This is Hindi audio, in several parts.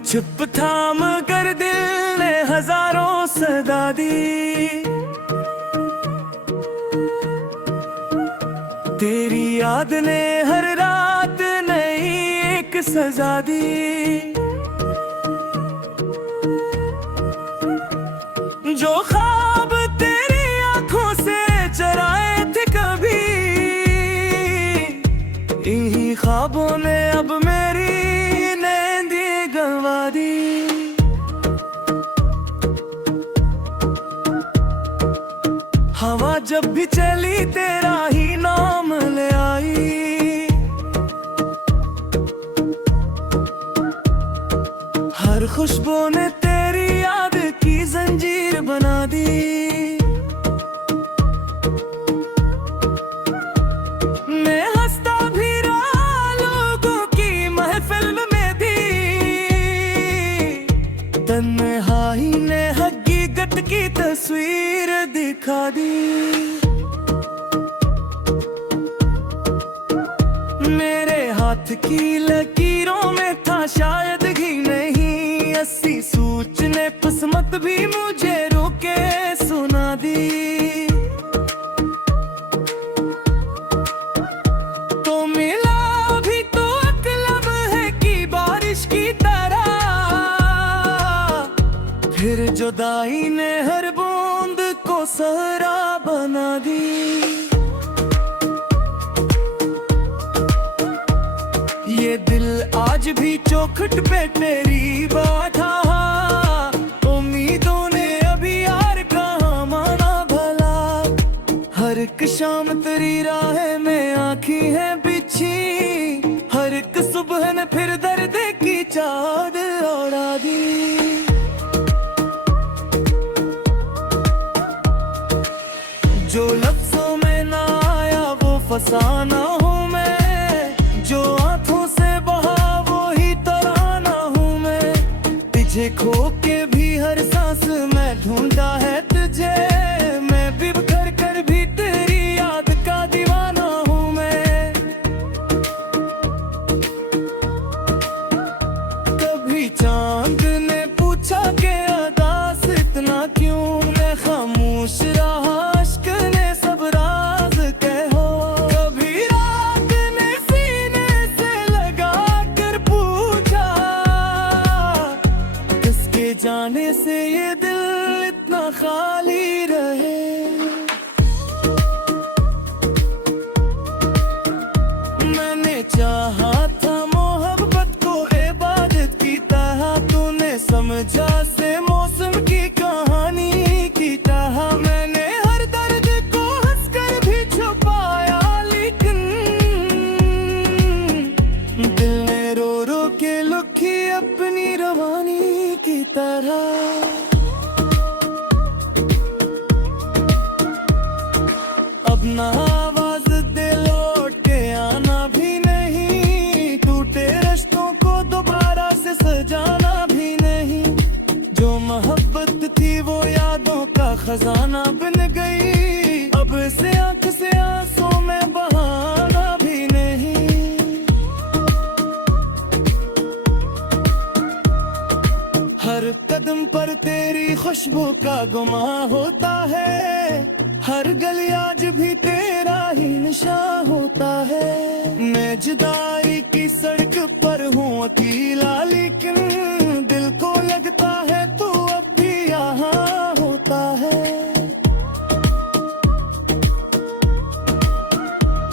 चुप था मगर दिल ने हजारों सदा दी। तेरी याद ने हर रात नई एक सजा दी। जो ख्वाब तेरी आंखों से चराए थे कभी, इन्हीं ख्वाबों ने अब मेरी नींदें गंवा दी। हवा जब भी चली तेरा ही नाम ले आई। हर खुशबू ने तेरी याद की जंजीर बना दी। मैं हंसता भी रहा लोगों की महफिल में भी, तन्हाई ने हकीकत की तस्वीर दिखा दी। मेरे हाथ की लकीरों में था शायद ही नहीं, ऐसी सूच ने किस्मत भी मुझे रोके सुना दी। तो मिला भी तो अकलब है कि बारिश की तरह, फिर जुदाई ने हर बूंद को सहरा बना दी। ये दिल आज भी चौखट पे तेरी बाधा, उम्मीदों ने अभी यार कहाँ माना भला। हर एक शाम तेरी राह में आँखी है बिछी, हर एक सुबह ने फिर दर्द की चादर ओढ़ा दी। जो लफ्जों में ना आया वो फसाना हूँ मैं, जो आंखों से बहा वो ही तराना हूँ मैं। तुझे खो के भी हर सांस में ढूंढा है तुझे, मैं भी बिखर कर भी तेरी याद का दीवाना हूँ मैं। कभी चांद ने पूछा के अदास इतना क्यों, मैं खामोश रहा अश्क ने सब राज कहो। कभी रात ने सीने से लगा कर पूछा, किसके जाने से ये दिल इतना खाली रहे। मैंने चाहा था मोहब्बत को इबादत की तरह, तूने समझा से मौसम की कहानी की तरह। मैंने हर दर्द को हंसकर भी छुपाया, लेकिन दिल ने रो रो के लिखी अपनी रवानी की तरह। अब ना आवाज दे लौट के आना भी नहीं, टूटे रिश्तों को दोबारा से सजाना भी नहीं। जो मोहब्बत थी वो यादों का खजाना बन गई, अब से आंख से आंसू में बहाना भी नहीं। हर कदम पर तेरी खुशबू का गुमा होता है, हर गली आज भी तेरा ही निशान होता है। मैं जुदाई की सड़क पर हूँ अकेला, लेकिन दिल को लगता है तू अब भी यहाँ होता है।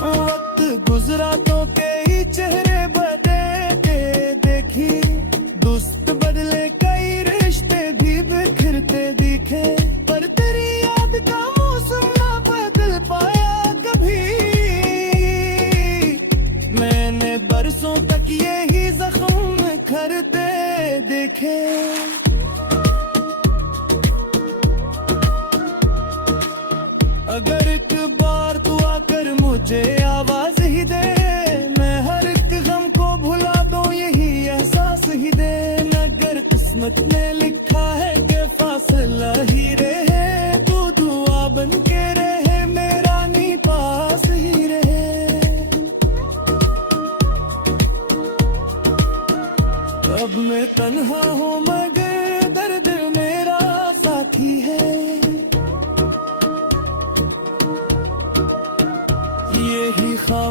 वक्त गुजरा तो कई चेहरे बदलते देखी, दोस्त बदले कई रिश्ते भी बिखरते दिखे, पर तेरी याद का मौसम ना बदल पाया कभी। मैंने बरसों तक यही जख्म खरते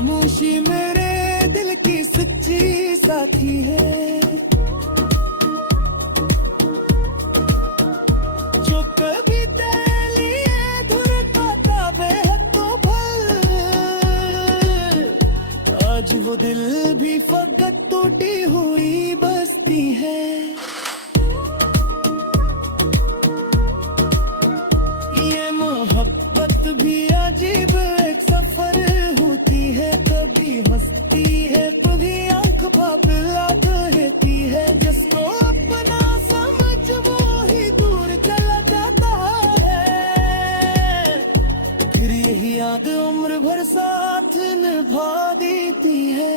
खामोशी मेरे दिल की सच्ची साथी है, जो कभी तेरे लिए धुरकाता बेहद तो भल, आज वो दिल भी फकत टूटी हुई बसती है। ये मोहब्बत भी अजीब एक सफर होती है, कभी हंसती है कभी आंख बाबला रहती है, जिसको अपना समझ वो ही दूर चला जाता है, फिर यही याद उम्र भर साथ निभा देती है।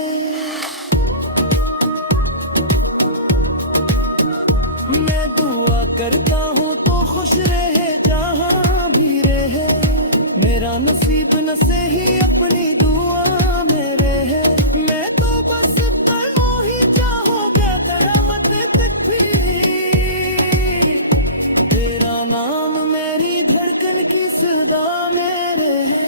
मैं दुआ करता हूँ तो खुश रहे जहाँ भी रहे, मेरा नसीब न से ही अपनी दुआ में रहे, मैं तो बस पलों ही चाहूँगा कयामत तक भी, तेरा नाम मेरी धड़कन की सदा में रहे।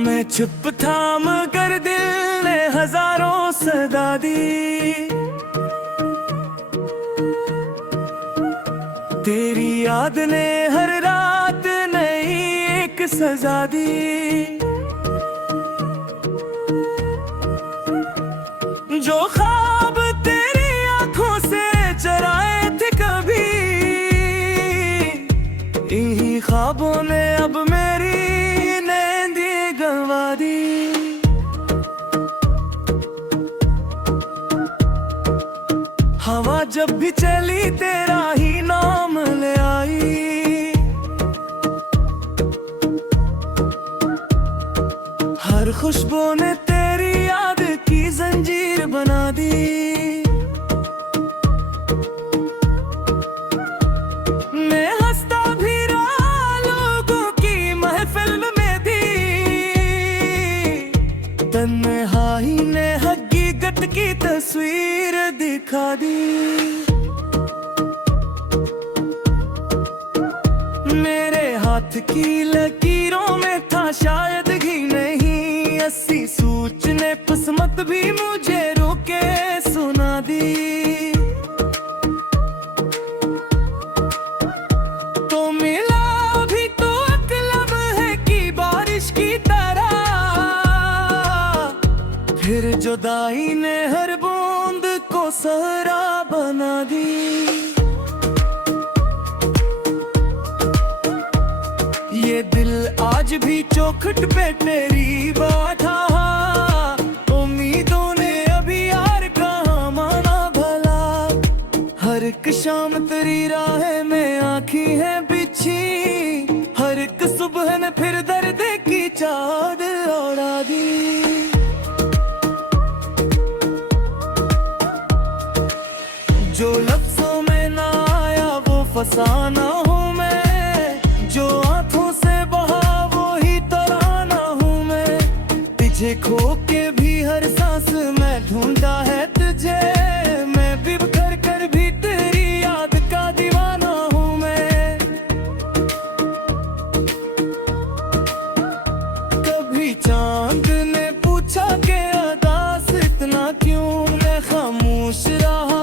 मैं चुप था मगर दिल ने हजारों सदा दी, तेरी याद ने हर रात नई एक सजा दी, जो ख्वाब तेरी आंखों से चराए थे कभी, इन्हीं ख्वाबों ने अब मेरी गवा दी। हवा जब भी चली तेरा ही नाम ले आई, हर खुशबू ने तेरी याद की जंजीर बना दी, मैं हंसता भी रहा लोगों की महफिल में, तन्हाई ने हकीकत की तस्वीर दिखा दी, मेरे हाथ की लकीरों में था शायद घी नहीं, ऐसी सूचने किस्मत भी मुझे रोके सुना दी, तो मिला भी तो अकलम है कि बारिश की तरह, फिर जुदाई ने हर बूंद को सहरा बना दी। ये दिल आज भी चौखट पे तेरी बैठा, उम्मीदों ने अभी यार कहाँ माना भला, हर एक शाम तेरी राह में आँखी है बिछी, हर एक सुबह ने फिर दर्द की चादर ओढ़ा दी। जो लफ्जों में ना आया वो फसाना हूँ मैं, जो आंखों से बहा वो ही तराना हूँ मैं, तुझे खो के भी हर सांस में ढूंढा है तुझे, मैं भी बिखर कर भी तेरी याद का दीवाना हूँ मैं। कभी चांद ने पूछा के अदास इतना क्यों, मैं खामोश रहा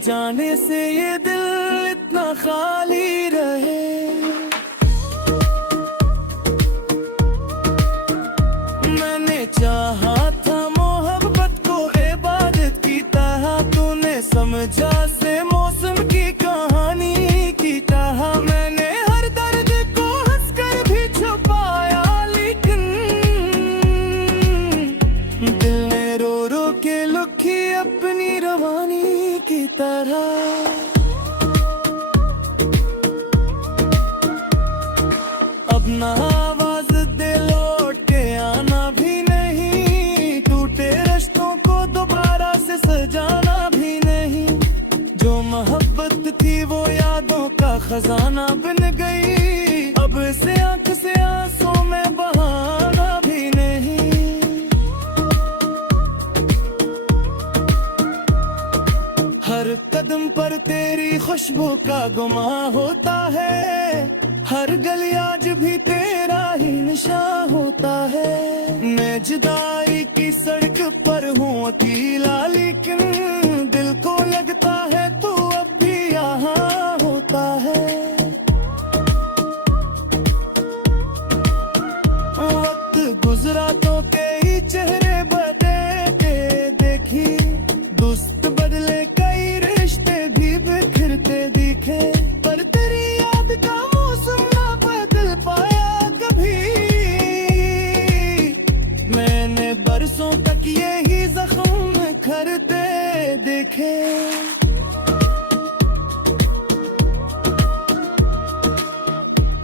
जाने से ये दिल इतना फसाना बन गई। अब से आंख से आंसू में बहाना भी नहीं। हर कदम पर तेरी खुशबू का गुमां होता है, हर गली आज भी तेरा ही निशान होता है। मैं जुदाई की सड़क पर हूँ अकेला, लेकिन दिल को लगता है तू अब भी यहाँ होता है। वक्त गुजरा तो कई चेहरे बदले देखी, दोस्त बदले कई रिश्ते भी बिखरते दिखे, पर तेरी याद का मौसम ना बदल पाया कभी। मैंने बरसों तक यही जख्म खरते देखे।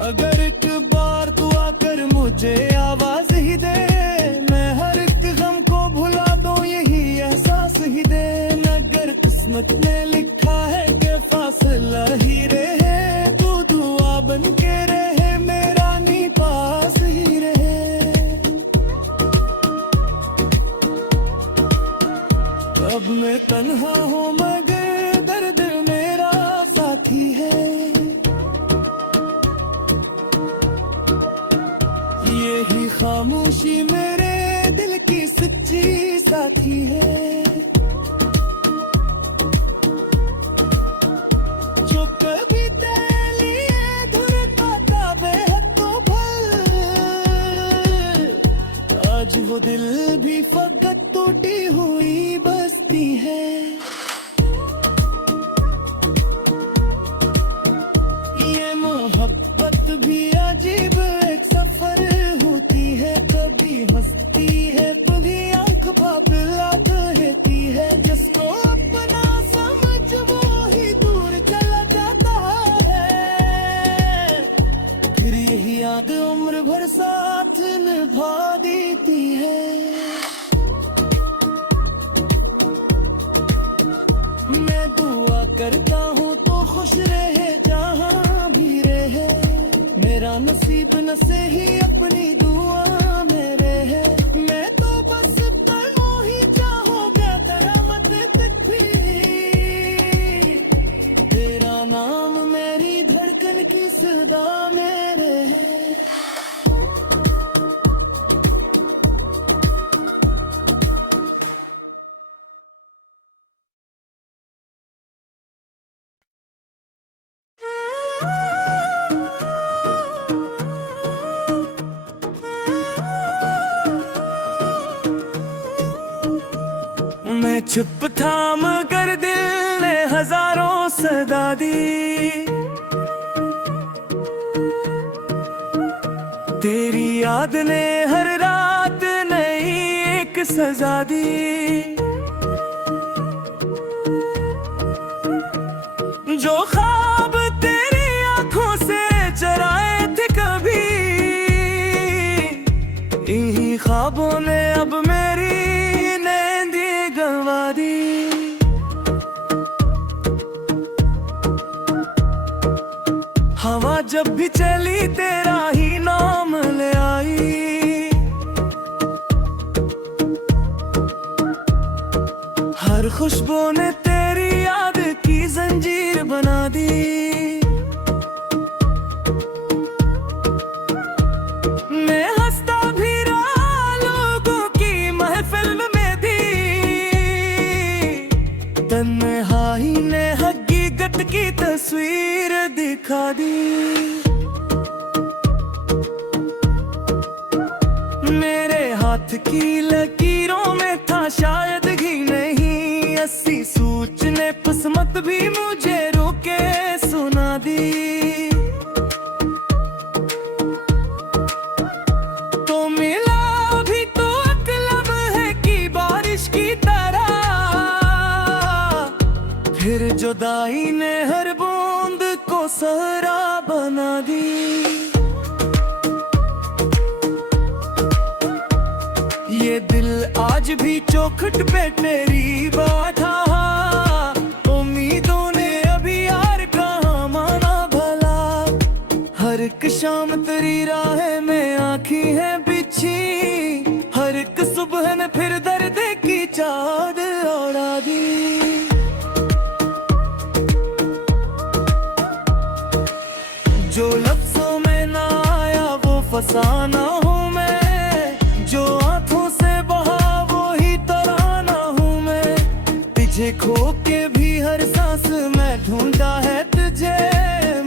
अगर एक बार तू आकर मुझे आवाज ही दे, मैं हर एक गम को भुला दूं, यही एहसास ही दे। मगर किस्मत ने लिखा है कि फासला ही रहे, तू दुआ बन के रहे, मेरा नी पास ही रहे। अब मैं तन्हा हूँ मगर दर्द मेरा साथी है। यही खामोशी मेरे दिल की सच्ची साथी है, जो कभी तेरे लिए धुरता बेहद तो भल। आज वो दिल भी फकत टूटी हुई बसती है। ये मोहब्बत भी अजीब एक सफर होती है, कभी हंसती है कभी आंख बाबला कहती है। जिसको अपना समझ वो ही दूर चला जाता है, फिर यही याद उम्र भर साथ निभा देती है। मैं दुआ करता हूँ तो खुश रहे जहाँ भी रहे, मेरा नसीब न से ही अपनी दुआ में रहे। मैं तो बस तनो ही चाहूँगा कयामत तक भी, तेरा नाम मेरी धड़कन की सदा में रहे। मैं चुप था मगर दिल ने हजारों सदा दी, तेरी याद ने हर रात नई एक सजा दी। जो ख्वाब तेरी आंखों से चराए थे कभी, इन्हीं ख्वाबों ने अब मेरी गवा दी। हवा जब भी चली तेरा ही नाम ले आई, हर खुशबू ने तेरी याद की जंजीर बना दी। मैं हंसता भी रहा लोगों की महफिल में, तन्हाई ने हकीकत की तस्वीर दिखा दी। मेरे हाथ की लकीरों में था शायद ही नहीं, ऐसी सूचने किस्मत भी मुझे रोके सुना दी। तो मिला भी तो एक लम्हे की बारिश की तरह, फिर जुदाई ने हर बूंद को सहरा बना दी। ये दिल आज भी चौखट पे तेरी बैठा, उम्मीदों ने अभी यार कहाँ माना भला। एक शाम तेरी राह में आँखी है बिछी, हर एक सुबह ने फिर दर्द की चाद उड़ा दी। जो लफ्जों में ना आया वो फसाना हूँ मैं, जो आंखों से बहा वो ही तराना हूँ मैं। तुझे खो के भी हर सांस में ढूंढा है तुझे,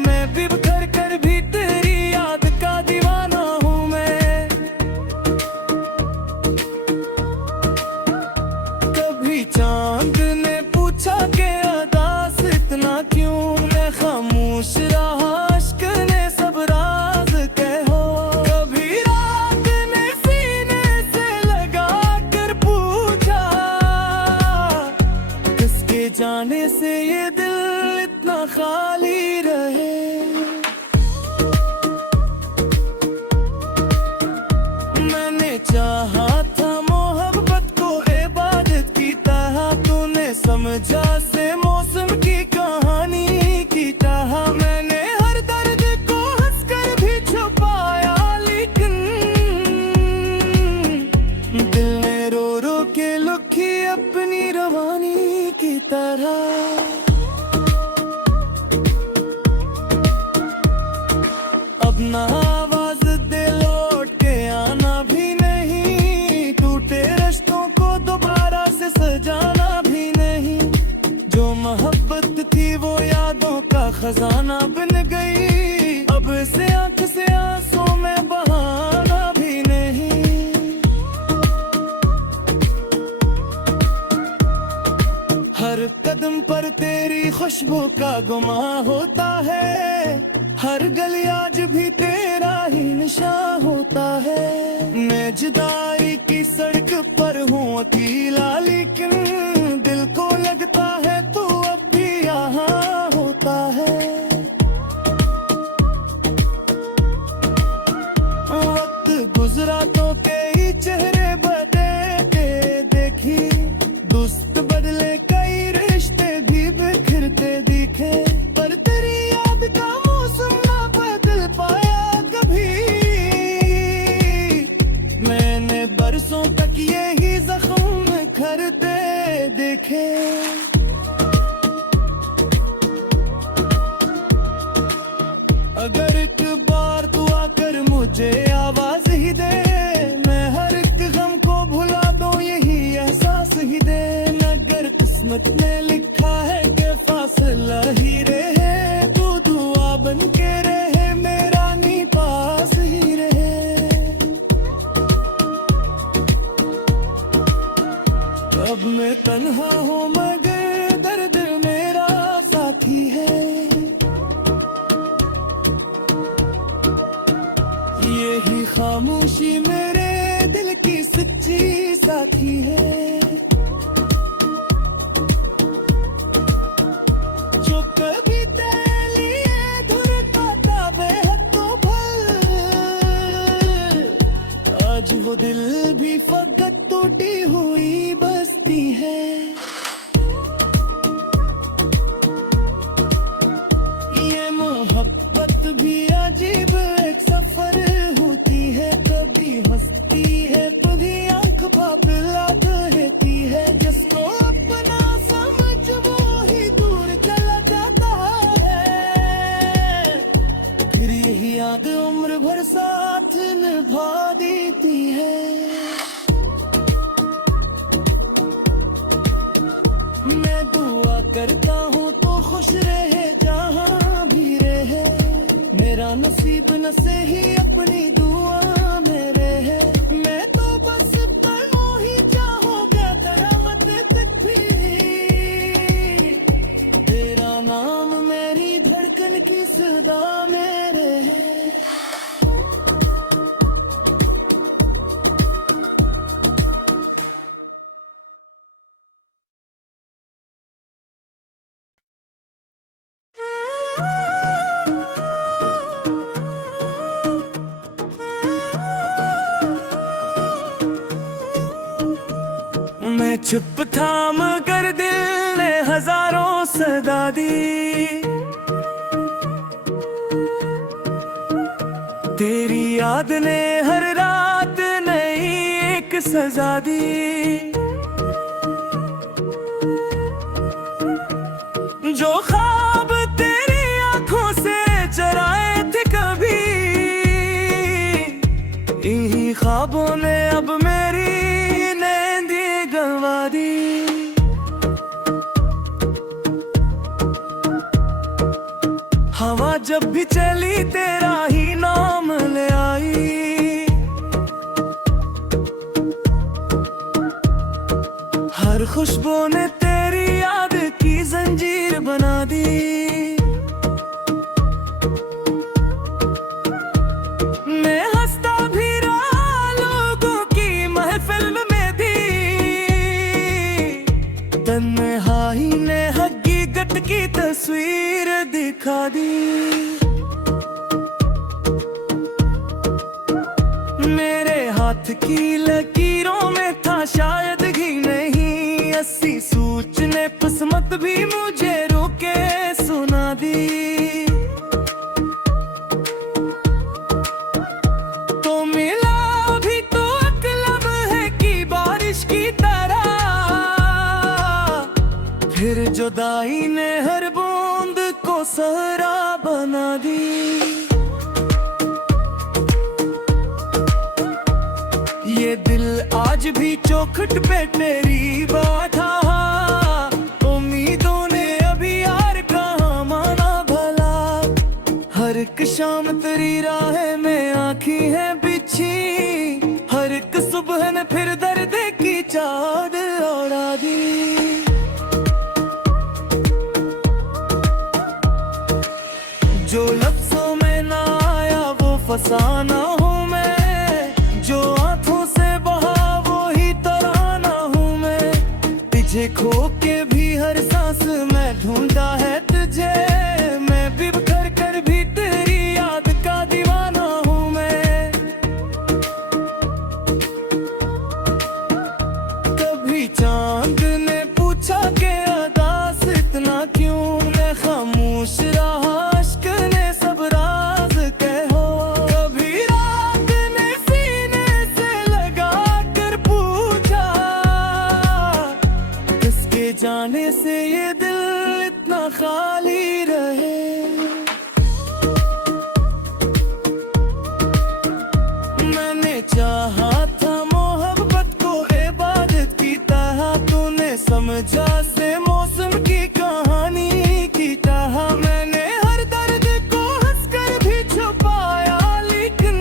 मैं भी बिखर कर भी तेरी याद का दीवाना हूँ मैं। कभी चांद ने पूछा के अदास इतना क्यों, मैं खामोश रहा अश्क ने सब राज कहो। कभी रात ने सीने से लगा कर पूछा, किसके जाने से ये दिल इतना खाली रहे। मैंने चाहा था मोहब्बत को इबादत की तरह, तूने समझा से मौसम की कहानी की तरह। मैंने हर दर्द को हंसकर भी छुपाया, लेकिन दिल ने रो रो के लिखी अपनी रवानी की तरह। अब ना आवाज दे लौट के आना भी नहीं, टूटे रिश्तों को दोबारा से सजाना भी नहीं। जो मोहब्बत थी वो यादों का खजाना बन गई, अब से आंख से आंसू में बहाना भी नहीं। हर कदम पर तेरी खुशबू का गुमा होता है, हर गली आज भी तेरा ही निशान होता है। मैं जुदाई की सड़क पर हूँ अकेला, लेकिन दिल को लगता है तू अब भी यहाँ होता है। वक्त गुजरा तो कई चेहरे बदलते देखी, दोस्त बदले कई रिश्ते भी बिखरते दिखे, पर तेरी याद का मौसम ना बदल पाया कभी। मैंने बरसों तक यही जख्म खरते देखे। अगर एक बार तू आकर मुझे आवाज ही दे, मैं हर एक गम को भुला दूं यही एहसास ही दे। मगर किस्मत में लिखा है कि फासला ही रहे, तू दुआ बन के रहे मेरा नी पास ही रहे। अब मैं तन्हा हूँ मगर दर्द मेरा साथी है, यही खामोशी मेरे दिल की सच्ची साथी है। जो कभी तेरे लिए धुरकाता बेहद तो भल, आज वो दिल भी फकत टूटी हुई बसती है। ये मोहब्बत भी अजीब एक सफर होती है, कभी हंसती है कभी आंख बाबला रहती है। जिसको अपना समझ वो ही दूर चला जाता है, फिर यही याद उम्र भर साथ निभा देती है। मैं दुआ करता हूँ तो खुश रहे जहाँ भी रहे, मेरा नसीब न से ही अपनी दुआ में रहे। मैं तो बस पलो ही चाहूँगा कयामत तक भी, तेरा नाम मेरी धड़कन की सदा में रहे। मैं चुप था मगर दिल ने हजारों सदा दी, तेरी याद ने हर रात नई एक सजा दी। जो ख्वाब तेरी आंखों से चराए थे कभी, इन्हीं ख्वाबों ने अब मेरी नींद गंवा दी। हवा जब भी चली तेरा ही नाम ले आई, हर खुशबू ने तेरी याद की जंजीर बना दी। मैं हंसता भी रहा लोगों की महफिल में भी, तन्हाई ने हकीकत की तस्वीर दिखा दी। मेरे हाथ की लकीरों में था शायद घी नहीं, 80 सूच ने किस्मत भी मुझे रोके सुना दी। तो मिला भी तो अकलब है कि बारिश की तरह, फिर जुदाई ने हर बूंद को सहरा बना दी। ये दिल आज भी चौखट पे तेरी बात, उम्मीदों ने अभी यार कहाँ माना भला। हर एक शाम तेरी राह में आँखी है बिछी, हर एक सुबह ने फिर दर्द की चाद उड़ा दी। जो लफ्जों में ना आया वो फसाना हूँ मैं, जो आंखों से बहा वो ही तराना हूँ मैं। तुझे खो के भी हर सांस में ढूंढा है तुझे, मैं भी बिखर कर भी तेरी याद का दीवाना हूँ मैं। कभी चांद ने पूछा के अदास इतना क्यों, मैं खामोश रहा जाने से ये दिल इतना खाली रहे। मैंने चाहा था मोहब्बत को इबादत की तरह, तूने समझा से मौसम की कहानी की तरह। मैंने हर दर्द को हंसकर भी छुपाया, लेकिन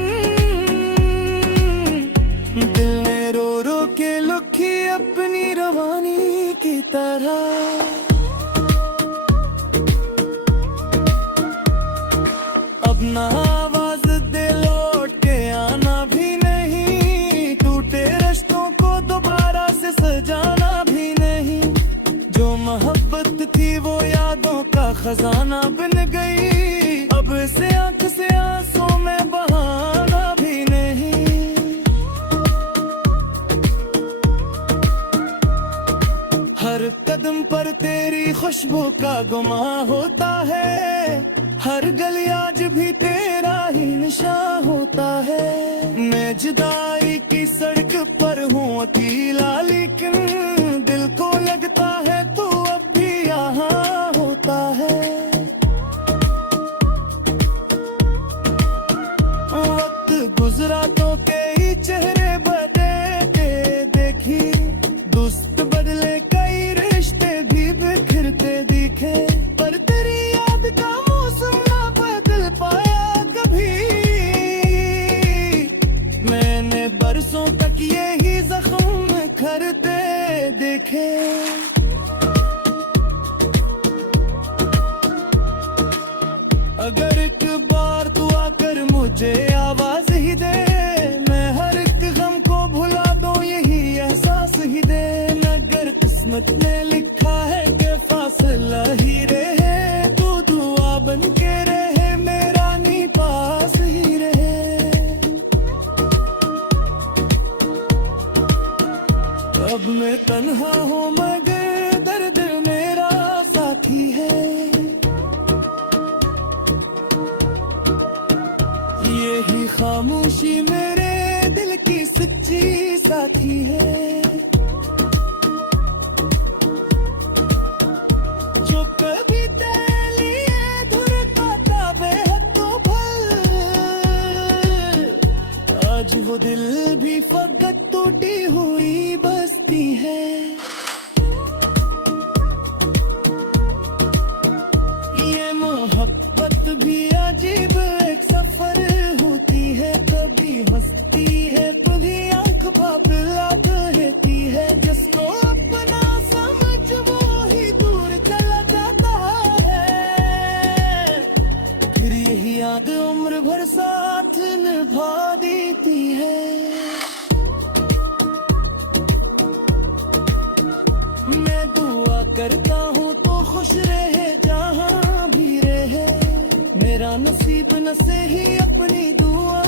दिल ने रो रो के लिखी अपनी रवानी की तरह। अब ना आवाज दे लौट के आना भी नहीं, टूटे रिश्तों को दोबारा से सजाना भी नहीं। जो मोहब्बत थी वो यादों का खजाना बन गई, अब से आंख से आंसू में बहाना भी नहीं। हर कदम पर तेरी खुशबू का गुमा होता है, हर गली आज भी तेरा ही निशान होता है। मैं जुदाई की सड़क पर हूँ अकेला, लेकिन दिल को लगता है तू अब भी यहाँ होता है। वक्त गुजरा तो कई चेहरे बदलते देखी, दोस्त बदले कई रिश्ते भी बिखरते दिखे, पर तेरी याद का मौसम ना बदल पाया कभी। मैंने बरसों तक यही जख्म खरते देखे। अगर एक बार तू आकर मुझे आवाज ही दे, मैं हर एक गम को भुला दूं यही एहसास ही दे। मगर किस्मत ने लिखा है कि फासला ही रहे, तू दुआ बन के रहे मेरा नी पास ही रहे। अब मैं तन्हा हूँ मगर दर्द मेरा साथी है। यही खामोशी मेरे दिल की सच्ची साथी है, जो कभी तेरे लिए धुरकाता बेहद भल, आज वो दिल भी फकत टूटी हुई बसती है। ये मोहब्बत भी अजीब एक सफर होती है, कभी हंसती है कभी आंख बाबला रहती है, जिसको अपना समझ वो ही दूर चला जाता है, फिर यही याद उम्र भर साथ निभा देती है। मैं दुआ करता हूँ तो खुश रहे जहाँ भी रहे, मेरा नसीब न से ही अपनी दुआ